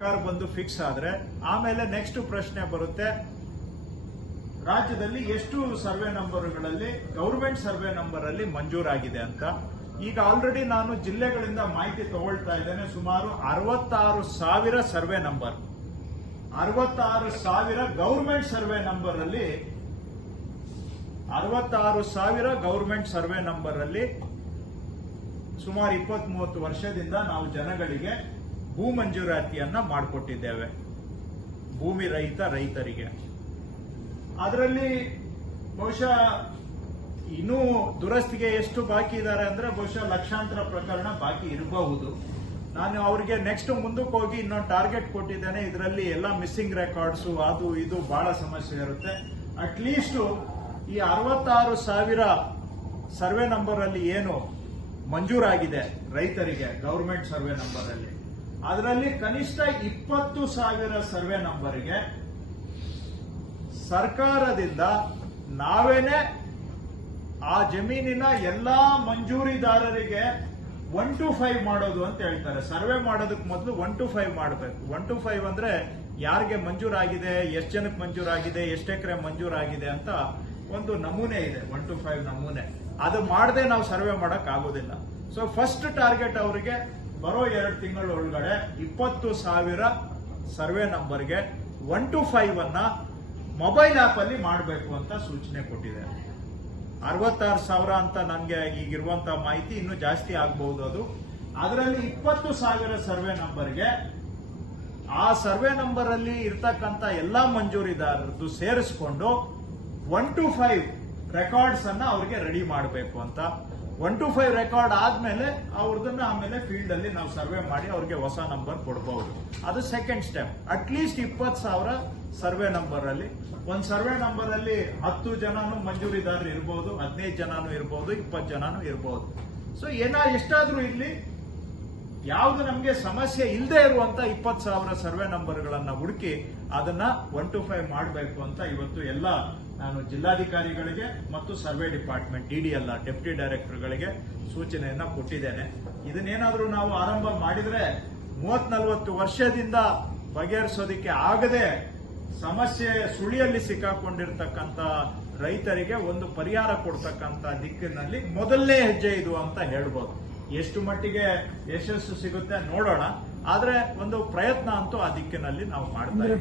ಸರ್ಕಾರ ಬಂದು ಫಿಕ್ಸ್ ಆದ್ರೆ ಆಮೇಲೆ ನೆಕ್ಸ್ಟ್ ಪ್ರಶ್ನೆ ಬರುತ್ತೆ, ರಾಜ್ಯದಲ್ಲಿ ಎಷ್ಟು ಸರ್ವೆ ನಂಬರ್ಗಳಲ್ಲಿ ಗವರ್ಮೆಂಟ್ ಸರ್ವೆ ನಂಬರ್ ಅಲ್ಲಿ ಮಂಜೂರಾಗಿದೆ ಅಂತ. ಈಗ ಆಲ್ರೆಡಿ ನಾನು ಜಿಲ್ಲೆಗಳಿಂದ ಮಾಹಿತಿ ತಗೊಳ್ತಾ ಇದ್ದೇನೆ. ಸುಮಾರು 66,000 survey number, 66,000 government survey number ಅಲ್ಲಿ 66,000 ಗವರ್ಮೆಂಟ್ ಸರ್ವೆ ನಂಬರ್ ಅಲ್ಲಿ ಸುಮಾರು 20-30 ವರ್ಷದಿಂದ ನಾವು ಜನಗಳಿಗೆ ಭೂ ಮಂಜೂರಾತಿಯನ್ನ ಮಾಡಿಕೊಟ್ಟಿದ್ದೇವೆ, ಭೂಮಿ ರೈತರಿಗೆ. ಅದರಲ್ಲಿ ಬಹುಶಃ ಇನ್ನೂ ದುರಸ್ತಿಗೆ ಎಷ್ಟು ಬಾಕಿ ಇದ್ದಾರೆ ಅಂದ್ರೆ ಬಹುಶಃ ಲಕ್ಷಾಂತರ ಪ್ರಕರಣ ಬಾಕಿ ಇರಬಹುದು. ನಾನು ಅವರಿಗೆ ನೆಕ್ಸ್ಟ್ ಮುಂದಕ್ಕೆ ಹೋಗಿ ಇನ್ನೊಂದು ಟಾರ್ಗೆಟ್ ಕೊಟ್ಟಿದ್ದೇನೆ. ಇದರಲ್ಲಿ ಎಲ್ಲ ಮಿಸ್ಸಿಂಗ್ ರೆಕಾರ್ಡ್ಸ್ ಅದು ಇದು ಬಹಳ ಸಮಸ್ಯೆ ಇರುತ್ತೆ. ಅಟ್ಲೀಸ್ಟ್ ಈ 66,000 ಸರ್ವೆ ನಂಬರ್ ಅಲ್ಲಿ ಏನು ಮಂಜೂರಾಗಿದೆ ರೈತರಿಗೆ ಗವರ್ಮೆಂಟ್ ಸರ್ವೆ ನಂಬರ್ ಅಲ್ಲಿ, ಅದರಲ್ಲಿ ಕನಿಷ್ಠ 20,000 ಸರ್ವೆ ನಂಬರ್ಗೆ ಸರ್ಕಾರದಿಂದ ನಾವೇನೆ ಆ ಜಮೀನಿನ ಎಲ್ಲಾ ಮಂಜೂರಿದಾರರಿಗೆ 1 to 5 ಮಾಡೋದು ಅಂತ ಹೇಳ್ತಾರೆ. ಸರ್ವೆ ಮಾಡೋದಕ್ಕೆ ಮೊದಲು 1 to 5 ಮಾಡಬೇಕು. 1 to 5 ಅಂದ್ರೆ ಯಾರಿಗೆ ಮಂಜೂರಾಗಿದೆ, ಎಷ್ಟು ಜನಕ್ಕೆ ಮಂಜೂರಾಗಿದೆ, ಎಷ್ಟು ಎಕರೆ ಮಂಜೂರಾಗಿದೆ ಅಂತ ಒಂದು ನಮೂನೆ ಇದೆ, 1 to 5 ನಮೂನೆ. ಅದು ಮಾಡದೆ ನಾವು ಸರ್ವೆ ಮಾಡಕ್ ಆಗೋದಿಲ್ಲ. ಸೊ ಫಸ್ಟ್ ಟಾರ್ಗೆಟ್ ಅವರಿಗೆ ಬರೋ 2 ತಿಂಗಳ ಒಳಗಡೆ 20,000 ಸರ್ವೆ ನಂಬರ್ಗೆ 1 to 5 ಅನ್ನ ಮೊಬೈಲ್ ಆಪ್ ಅಲ್ಲಿ ಮಾಡಬೇಕು ಅಂತ ಸೂಚನೆ ಕೊಟ್ಟಿದೆ. 66,000 ಅಂತ ನನಗೆ ಈಗಿರುವಂತಹ ಮಾಹಿತಿ, ಇನ್ನೂ ಜಾಸ್ತಿ ಆಗಬಹುದು ಅದು. ಅದರಲ್ಲಿ 20,000 ಸರ್ವೆ ನಂಬರ್ಗೆ ಆ ಸರ್ವೆ ನಂಬರ್ ಅಲ್ಲಿ ಇರ್ತಕ್ಕಂಥ ಎಲ್ಲಾ ಮಂಜೂರಿದಾರರದ್ದು ಸೇರಿಸಿಕೊಂಡು 1 to 5 ರೆಕಾರ್ಡ್ಸ್ ಅನ್ನ ಅವ್ರಿಗೆ ರೆಡಿ ಮಾಡಬೇಕು ಅಂತ. 1 to 5 ರೆಕಾರ್ಡ್ ಆದ್ಮೇಲೆ ಅವ್ರದನ್ನ ಆಮೇಲೆ ಫೀಲ್ಡ್ ಅಲ್ಲಿ ನಾವು ಸರ್ವೆ ಮಾಡಿ ಅವ್ರಿಗೆ ಹೊಸ ನಂಬರ್ ಕೊಡಬಹುದು. ಅದು second step. At least 20,000 survey number ಅಲ್ಲಿ, ಒಂದ್ ಸರ್ವೆ ನಂಬರ್ ಅಲ್ಲಿ 10 ಜನನು ಮಂಜೂರಿದಾರರು ಇರಬಹುದು, 15 ಜನನು ಇರಬಹುದು, 20 ಜನನು ಇರಬಹುದು. ಸೊ ಎಷ್ಟಾದ್ರೂ ಇರ್ಲಿ, ಯಾವ್ದು ನಮ್ಗೆ ಸಮಸ್ಯೆ ಇಲ್ಲದೆ ಇರುವಂತ 20,000 ಸರ್ವೆ ನಂಬರ್ಗಳನ್ನ ಹುಡುಕಿ ಅದನ್ನ 1 to 5 ಮಾಡಬೇಕು ಅಂತ ಇವತ್ತು ಎಲ್ಲ ನಾನು ಜಿಲ್ಲಾಧಿಕಾರಿಗಳಿಗೆ ಮತ್ತು ಸರ್ವೆ ಡಿಪಾರ್ಟ್ಮೆಂಟ್ DDL ಡೆಪ್ಟಿ ಡೈರೆಕ್ಟರ್ಗಳಿಗೆ ಸೂಚನೆಯನ್ನ ಕೊಟ್ಟಿದ್ದೇನೆ. ಇದನ್ನೇನಾದ್ರೂ ನಾವು ಆರಂಭ ಮಾಡಿದ್ರೆ 30-40 ವರ್ಷದಿಂದ ಬಗೆಹರಿಸೋದಿಕ್ಕೆ ಆಗದೆ ಸಮಸ್ಯೆ ಸುಳಿಯಲ್ಲಿ ಸಿಕ್ಕಾಕೊಂಡಿರ್ತಕ್ಕಂಥ ರೈತರಿಗೆ ಒಂದು ಪರಿಹಾರ ಕೊಡ್ತಕ್ಕಂಥ ದಿಕ್ಕಿನಲ್ಲಿ ಮೊದಲನೇ ಹೆಜ್ಜೆ ಇದು ಅಂತ ಹೇಳ್ಬೋದು. ಎಷ್ಟು ಮಟ್ಟಿಗೆ ಯಶಸ್ಸು ಸಿಗುತ್ತೆ ನೋಡೋಣ, ಆದ್ರೆ ಒಂದು ಪ್ರಯತ್ನ ಅಂತೂ ಆ ದಿಕ್ಕಿನಲ್ಲಿ ನಾವು ಮಾಡ್ತಾ ಇದ್ದೇವೆ.